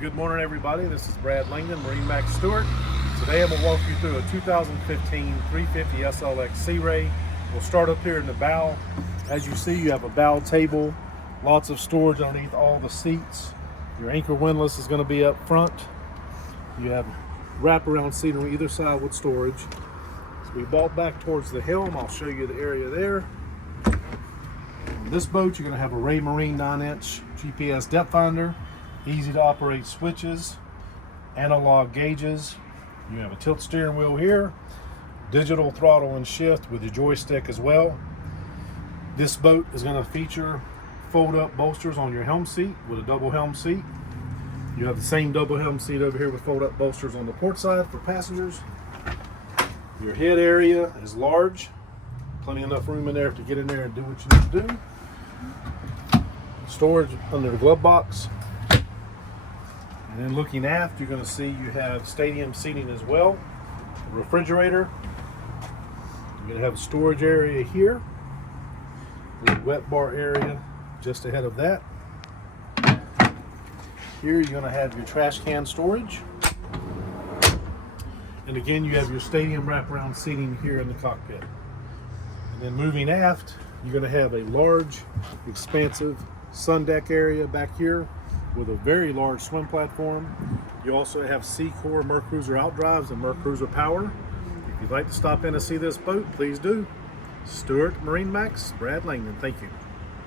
Good morning, everybody. This is Brad Langdon, MarineMax Stuart. Today I'm going to walk you through a 2015 350 SLX Sea Ray. We'll start up here in the bow. As you see, you have a bow table, lots of storage underneath all the seats. Your anchor windlass is going to be up front. You have wraparound seating on either side with storage. So we vault back towards the helm. I'll show you the area there. On this boat, you're going to have a Raymarine 9-inch GPS depth finder. Easy to operate switches, analog gauges. You have a tilt steering wheel here, digital throttle and shift with your joystick as well. This boat is going to feature fold-up bolsters on your helm seat with a double helm seat. You have the same double helm seat over here with fold-up bolsters on the port side for passengers. Your head area is large, plenty enough room in there to get in there and do what you need to do. Storage under the glove box. And then looking aft, you're going to see you have stadium seating as well, a refrigerator. You're going to have a storage area here, a wet bar area just ahead of that. Here you're going to have your trash can storage. And again, you have your stadium wraparound seating here in the cockpit. And then moving aft, you're going to have a large, expansive sun deck area back here with a very large swim platform. You also have Seacor Mercruiser outdrives and Mercruiser power. If you'd like to stop in and see this boat, please do. Stuart, MarineMax, Brad Langdon, thank you.